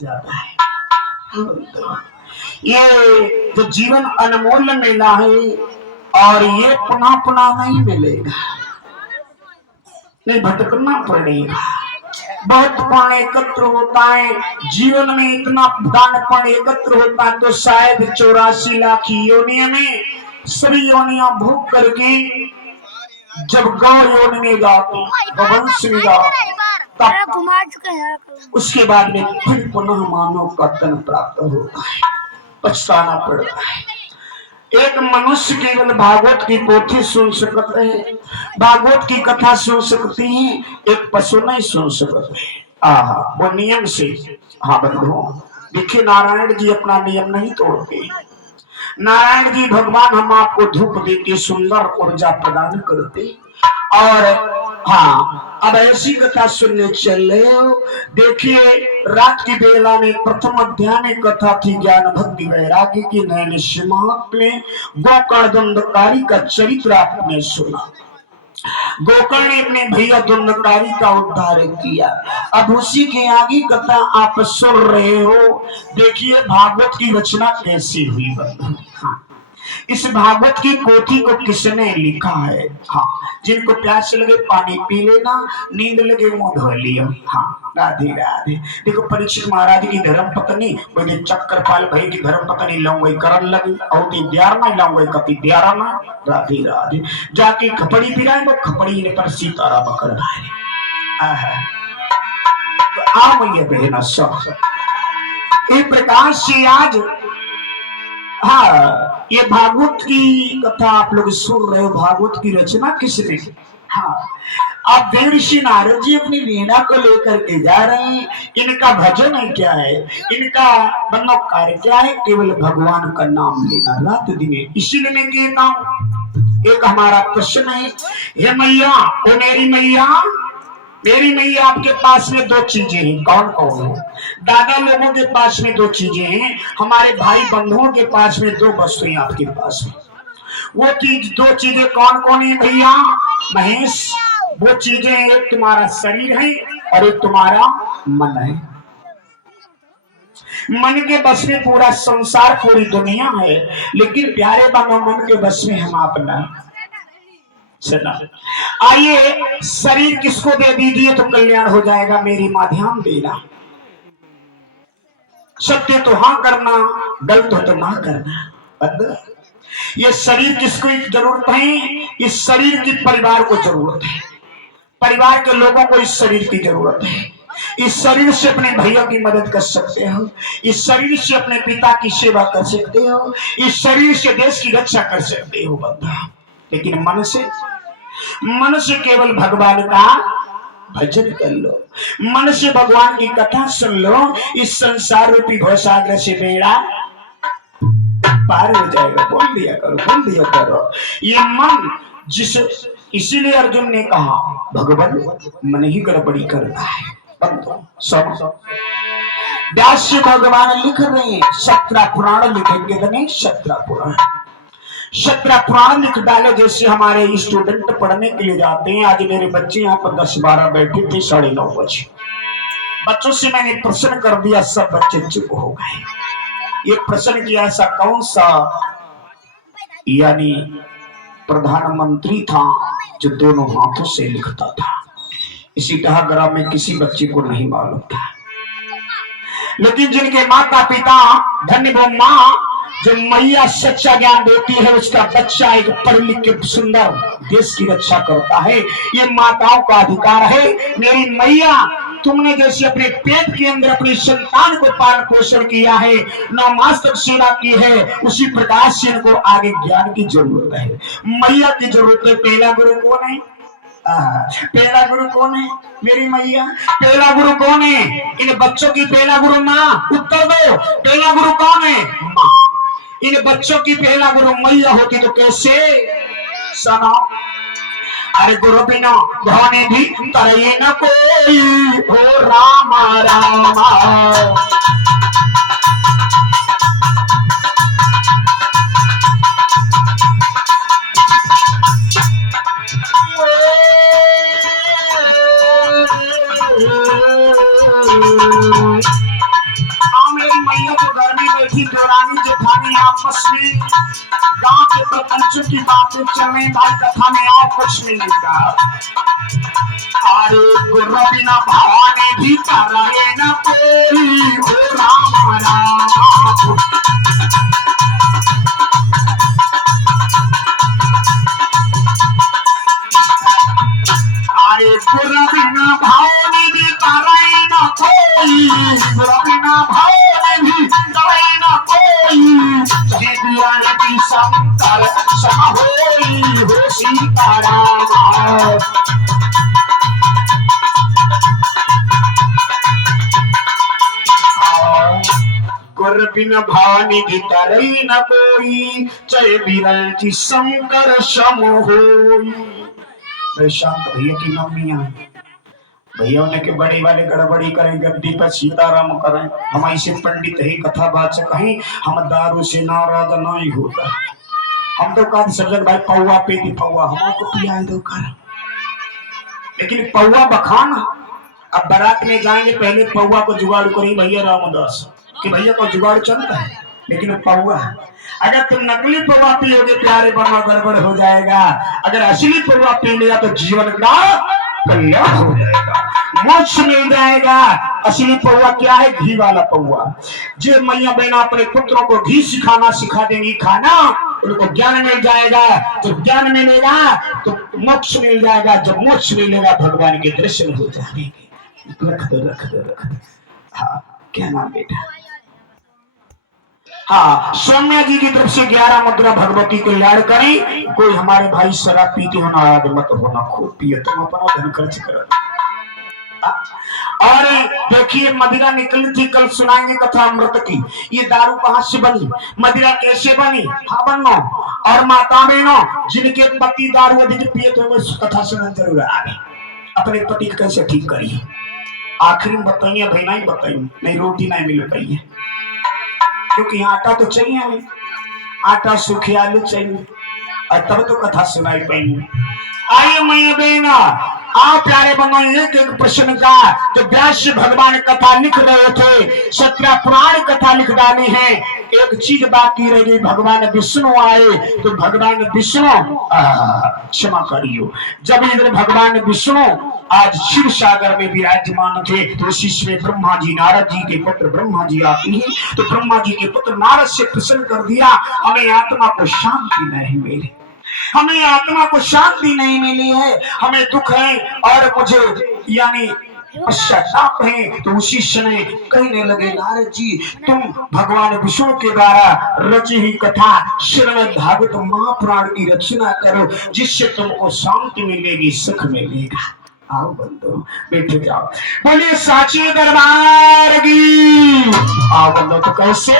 जाता है। ये जो जीवन अनमोल मिला है और ये पुनः पुनः नहीं मिलेगा, नहीं भटकना पड़ेगा। बहुत पण एकत्र होता है जीवन में, इतना दान पण एकत्र होता है तो शायद 84 लाख योनियों में सभी योनियां भोग करके जब गौ योनि में जाते, गौवंश में जाते, तब घुमा चुके हैं, उसके बाद में फिर पुनः मानव का तन प्राप्त होता है, पछताना पड़ता है। एक मनुष्य केवल भागवत की पोथी सुन सकते हैं, भागवत की कथा सुन सकती है, एक पशु नहीं सुन सकते। आहा, वो नियम से। हाँ बंधुओं, देखिए नारायण जी अपना नियम नहीं तोड़ते। नारायण जी भगवान हम आपको धूप देके सुंदर ऊर्जा प्रदान करते। और हाँ, अब ऐसी कथा सुनने चले। देखिए रात की बेला में प्रथम अध्याय में कथा थी ज्ञान भक्ति वैराग्य की। नैन में गोकर्ण दंडकारी का चरित्र आपने सुना। गोकर्ण ने अपने भैया दंडकारी का उद्धार किया। अब उसी के आगे कथा आप सुन रहे हो। देखिए भागवत की रचना कैसी हुई। हाँ, इस भागवत की पोथी को किसने लिखा है? हाँ, जिनको प्यास लगे पानी पी लेना, नींद लगे मुंह धो लियो। हाँ, राधे राधे। देखो परीक्षित महाराज की धर्म पत्नी बोले चक्रपाल भाई की धर्म पत्नी लौंगई करन लगी और दियार में लौंगई कपी दियारा में। राधे राधे। जाके खपड़ी पिराए वो खपड़ी ने पर सीतारा पकड़ आए। तो आ मैया बहना सब एक प्रकार से आज, हाँ, ये भागवत की कथा आप लोग सुन रहे हो। भागवत की रचना किसने की? हाँ, अब देवर्षि नारद जी अपनी वीणा को लेकर के जा रहे हैं। इनका भजन है क्या है? इनका मनोकार्य क्या है? केवल भगवान का नाम लेना रात दिन। इसीलिए मैं कहता हूं, एक हमारा प्रश्न है, हे मैया, ओ मेरी मैया, मेरी मैया, आपके पास में दो चीजें हैं। कौन कौन है? दादा लोगों के पास में दो चीजें हैं, हमारे भाई बंधुओं के पास में दो वस्तुएं आपके पास में। वो चीज, दो चीजें कौन कौन है भैया महेश? वो चीजें, एक तुम्हारा शरीर है और एक तुम्हारा मन है। मन के बस में पूरा संसार, पूरी दुनिया है, लेकिन प्यारे बनो मन के बस में हम आप नहीं। चला, आइए शरीर किसको दे दीजिए तो कल्याण हो जाएगा। मेरी मां ध्यान देना, सत्य तो हाँ करना, गलत हो तो ना करना। ये शरीर किसको जरूरत है? इस शरीर की परिवार को जरूरत है, परिवार के लोगों को इस शरीर की जरूरत है। इस शरीर से अपने भैया की मदद कर सकते हो, इस शरीर से अपने पिता की सेवा कर सकते हो, इस शरीर से देश की रक्षा कर सकते हो बंधा। लेकिन मन से केवल भगवान का भजन कर लो, मन से भगवान की कथा सुन लो। इस संसार रूपी भवसागर से बेड़ा पार हो जाएगा। बोल दिया करो, बोल दिया करो। ये मन जिस, इसीलिए अर्जुन ने कहा भगवान मन ही गड़बड़ी करता है। सब व्यास भगवान लिख रहे हैं, 17 पुराण लिखेंगे तो नहीं, 17 पुराण, 17 पुराण लिख डाले। जैसे हमारे स्टूडेंट पढ़ने के लिए जाते हैं, आज मेरे बच्चे यहाँ पर 10-12 बैठे थे, 9:30 बजे बच्चों से मैंने प्रश्न कर दिया, सब बच्चे चुप हो गए। ये प्रश्न किया, ऐसा कौन सा यानी प्रधानमंत्री था जो दोनों हाथों से लिखता था? इसी तरह ग्राम में किसी बच्चे को नहीं मालूम था, लेकिन जिनके माता पिता, धन्य वो माँ जो मैया सच्चा ज्ञान देती है, उसका बच्चा एक पढ़ लिख के सुंदर देश की रक्षा करता है। ये माताओं का अधिकार है। मेरी मैया, तुमने जैसे अपने पेट के अंदर अपनी संतान को पालन पोषण किया है, 9 मास तक सेवा की है, उसी प्रकार से इनको आगे ज्ञान की जरूरत है, मैया की जरूरत है। पहला गुरु कौन है? पहला गुरु कौन है? मेरी मैया। पहला गुरु कौन है? इन बच्चों की पहला गुरु माँ। उत्तर दो, पहला गुरु कौन है? माँ। इन बच्चों की पहला गुरु मैया होती तो कैसे? सुनो, अरे गुरु बिना धोने भी तरई न कोई हो, रामा रामा। की बातें चले भाई, कथा में और कुछ नहीं मिलता। अरे गुरु बिना भवानी भी करे न कोई, हो राम राम। अरे गुरु बिना भवानी भी करे न कोई, गुरु बिना भवानी भी करे न कोई। चाहे दिया की संकर सम होई, हो सीताराम। गुरु बिन भवानी भी करे न कोई, चाहे बिरल की शंकर सम होई। शांत भैया की मम्मियां, भैया ने के बड़े वाले गड़बड़ी करें, गद्दी पर सीताराम करें। हम ऐसे पंडित है, कथा वाचक हैं, हम दारू से नाराज नहीं होता। हम तो कहा सज्जन भाई पौवा पे दी पौवा हमको पिया दो कर, लेकिन पौवा बखाना। अब बारात में जाएंगे, पहले पौवा को जुगाड़ करी भैया रामदास कि भैया को जुगाड़ चलता है, लेकिन पौवा अगर तुम नकली पौवा पियोगे प्यारे बनो गड़बड़ हो जाएगा। अगर असली पौवा पी लिया तो जीवन का कल्याण हो जाएगा, मोक्ष मिल जाएगा। असली पौवा क्या है? घी वाला पौवा। जो मैया बहना अपने पुत्रों को घी सिखाना सिखा देंगी खाना, उनको ज्ञान मिल जाएगा। जब ज्ञान मिलेगा तो मोक्ष मिल जाएगा। जब मोक्ष मिलेगा भगवान के दर्शन हो जाएंगे। रख दो रख दो रख दो। हाँ, क्या नाम बेटा? हाँ, सौम्या जी की तरफ से 11 मुद्रा भगवती को याद करें। कोई हमारे भाई शराब पीते हो नाराज मत होना, खूब पिए, तुम अपना धन खर्च करो। और देखिए मदिरा निकली थी, कल सुनाएंगे कथा अमृत की। ये दारू कहां से बनी, मदिरा कैसे बनी? हाँ बनो। और माता बहनों जिनके पति दारू अधिक पिए तो कथा सुनना जरूर आगे। अपने पति को कैसे ठीक करिए, आखिरी में बताइए भाई, नहीं बताइए नहीं रोटी नहीं मिल पाई है, क्योंकि आटा तो चाहिए हमें, आटा सूखे आलू चाहिए, और तब तो कथा सुनाई पाएंगे। आइए मैया बहना, आप प्यारे बनो, एक एक प्रश्न का जो व्यास भगवान कथा लिख रहे थे, 17 पुराण कथा लिख डाली है। एक चीज बाकी रह गई, भगवान विष्णु आए तो भगवान विष्णु क्षमा करियो, जब इधर भगवान विष्णु आज शिव सागर में विराजमान थे तो उसी में ब्रह्मा जी नारद जी के पुत्र ब्रह्मा जी आते हैं, तो ब्रह्मा जी के पुत्र नारद से प्रश्न कर दिया, हमें आत्मा को शांति नहीं मिली, हमें आत्मा को शांति नहीं मिली है, हमें दुख है और मुझे यानी पश्चाताप है। तो उसी समय कहने लगे, नारद जी तुम भगवान विष्णु के द्वारा रची हुई कथा श्रीमद् भागवत महापुराण की रचना करो, जिससे तुमको शांति मिलेगी, सुख मिलेगा। आओ बंदो बैठे जाओ, बोलिए साची दरबार की। आओ बंदो, तो कैसे?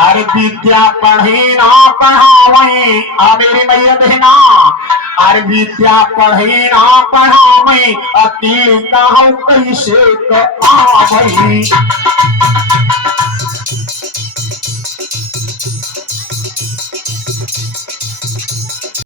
अरे विद्या पढ़े ना पढ़ावे, आ मेरी मैया बहना, अरे विद्या पढ़े ना पढ़ावे, अति कहूं कैसे आवे।